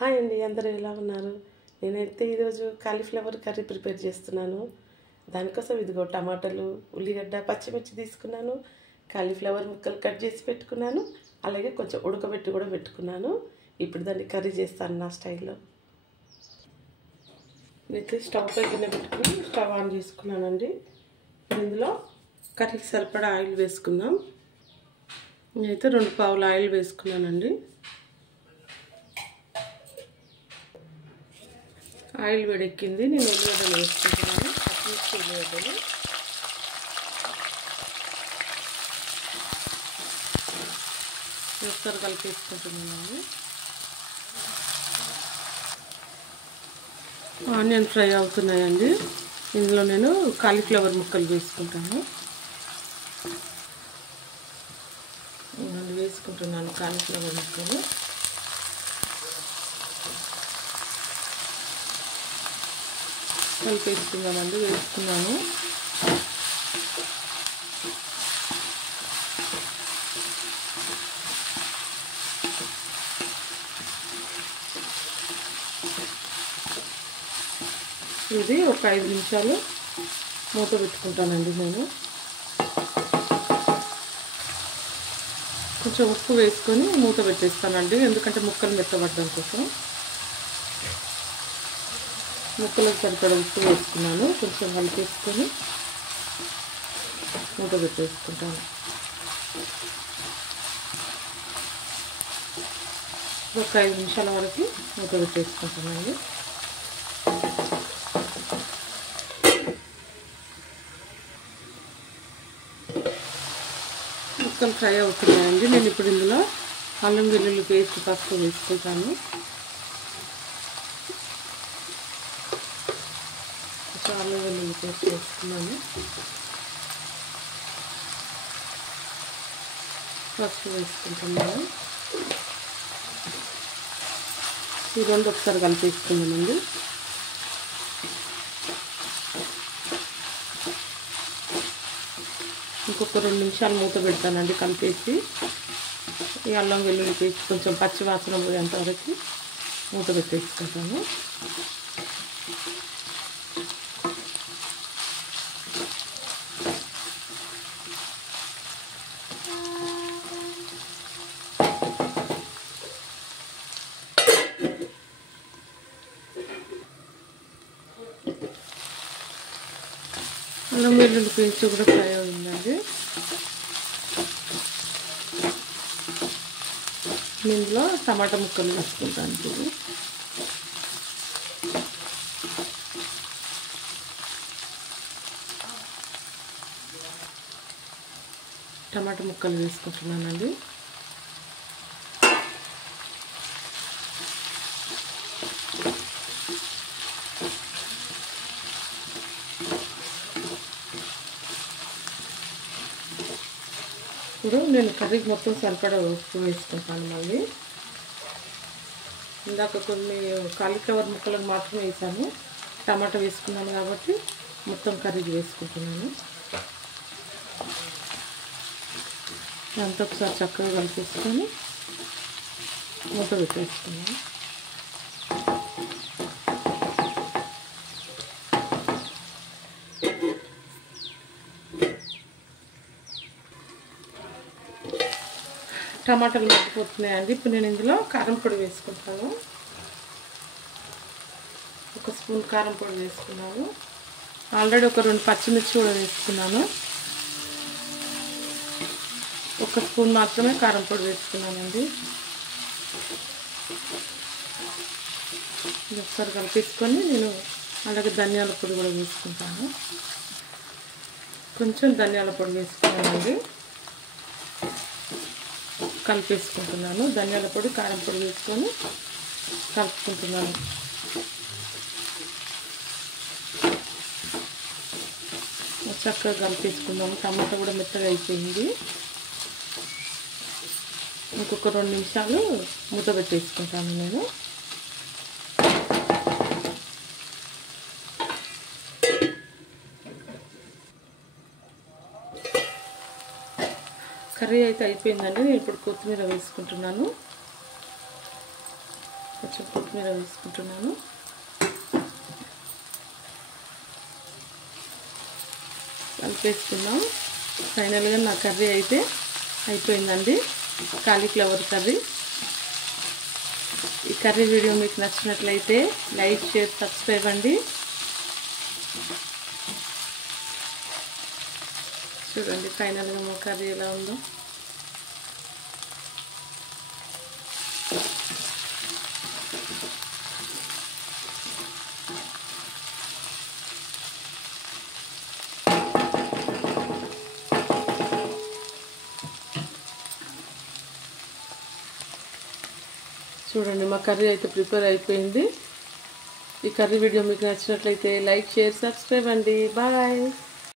Hi అండి, అందరూ ఎలా ఉన్నారు? నేనైతే ఈరోజు కాలీఫ్లవర్ కర్రీ ప్రిపేర్ చేస్తున్నాను. దానికోసం ఇదిగో టమాటాలు, ఉల్లిగడ్డ, పచ్చిమిర్చి తీసుకున్నాను. కాలీఫ్లవర్ ముక్కలు కట్ చేసి పెట్టుకున్నాను. అలాగే కొంచెం ఉడకబెట్టి కూడా పెట్టుకున్నాను. ఇప్పుడు దాన్ని కర్రీ చేస్తాను నా స్టైల్లో. నేనైతే స్టవ్ పై గిన్నె పెట్టుకుని స్టవ్ ఆన్ చేసుకున్నానండి. ఇందులో కర్రీకి సరిపడా ఆయిల్ వేసుకుందాం. నేనైతే 2 పావుల ఆయిల్ వేసుకున్నానండి. ఆయిల్ వేడెక్కింది. నేను ఉల్లిగడ్డలు వేసుకుంటున్నాను. పచ్చిమిర్చి ఉల్లిగడ్డలు ఒకసారి కలిపేసుకుంటున్నాను. ఆనియన్ ఫ్రై అవుతున్నాయండి. ఇందులో నేను కాలీఫ్లవర్ ముక్కలు వేసుకుంటాను. వేసుకుంటున్నాను కాలీఫ్లవర్ ముక్కలు. కలిపేసుకుందామండి. వేసుకున్నాను. ఇది ఒక 5 నిమిషాలు మూత పెట్టుకుంటానండి. నేను కొంచెం ఉప్పు వేసుకొని మూత పెట్టేస్తానండి. ఎందుకంటే ముక్కలు మెత్తబడడం కోసం. ముక్కలకు సరిపడా ఉప్పు వేసుకున్నాను. కొంచెం కలిపేసుకొని మూత పెట్టేసుకుంటాను. ఒక 5 నిమిషాల వరకు మూత పెట్టేసుకుంటానండి. ముక్కలు ఫ్రై అవుతున్నాయండి. నేను ఇప్పుడు ఇందులో అల్లం వెల్లుల్లి పేస్ట్ పసుపు వేసుకుంటాను. అల్లం వెల్లుల్లి పేస్ట్ వేసుకున్నాను. పసుపు వేసుకుంటున్నాను. ఈ రెండు ఒకసారి కలిపేసుకున్నానండి. ఇంకొక 2 నిమిషాలు మూత పెడతానండి కలిపేసి. ఈ అల్లం వెల్లుల్లి పేస్ట్ కొంచెం పచ్చి వాసన పోయేంత వరకు మూత పెట్టేసుకుంటాను. అల్లం వెల్లుల్లి పేస్ట్ కూడా ఫ్రై అయిందండి. ఇందులో టమాటా ముక్కలు వేసుకుంటాను. ఇప్పుడు టమాటా ముక్కలు వేసుకుంటున్నానండి. ఇప్పుడు నేను కర్రీకి మొత్తం సరిపడా ఉప్పు వేసుకుంటాను. మళ్ళీ ఇందాక కొన్ని కాలీఫ్లవర్ ముక్కలకు మాత్రమే వేసాను. టమాటా వేసుకున్నాను కాబట్టి మొత్తం కర్రీకి వేసుకుంటున్నాను. అంతా ఒకసారి చక్కగా కలిపేసుకొని మూత పెట్టేసుకున్నాను. టమాటాలు మగ్గిపోతున్నాయండి. ఇప్పుడు నేను ఇందులో కారం పొడి వేసుకుంటాను. 1 స్పూన్ కారం పొడి వేసుకున్నాను. ఆల్రెడీ ఒక 2 పచ్చిమిర్చి కూడా వేసుకున్నాను. 1 స్పూన్ మాత్రమే కారం పొడి వేసుకున్నానండి. ఒకసారి కలిపేసుకొని నేను అలాగే ధనియాల పొడి కూడా వేసుకుంటాను. కొంచెం ధనియాల పొడి వేసుకున్నానండి. కలిపేసుకుంటున్నాను. ధనియాల పొడి, కారం పొడి వేసుకొని కలుపుకుంటున్నాను. చక్కగా కలిపేసుకుందాము. టమాటా కూడా మెత్తగా అయిపోయింది. ఇంకొక 2 నిమిషాలు మూత పెట్టేసుకుంటాను నేను. కర్రీ అయితే అయిపోయిందండి. నేను ఇప్పుడు కొత్తిమీర వేసుకుంటున్నాను. కొంచెం కొత్తిమీర వేసుకుంటున్నాను. కలిపేసుకున్నాం. ఫైనల్గా నా కర్రీ అయితే అయిపోయిందండి, కాలీఫ్లవర్ కర్రీ. ఈ కర్రీ వీడియో మీకు నచ్చినట్లయితే లైక్, షేర్, సబ్స్క్రైబ్ అండి. చూడండి ఫైనల్గా మా కర్రీ ఎలా ఉందో. చూడండి మా కర్రీ అయితే ప్రిపేర్ అయిపోయింది. ఈ కర్రీ వీడియో మీకు నచ్చినట్లయితే లైక్, షేర్, సబ్స్క్రైబ్ అండి. బాయ్.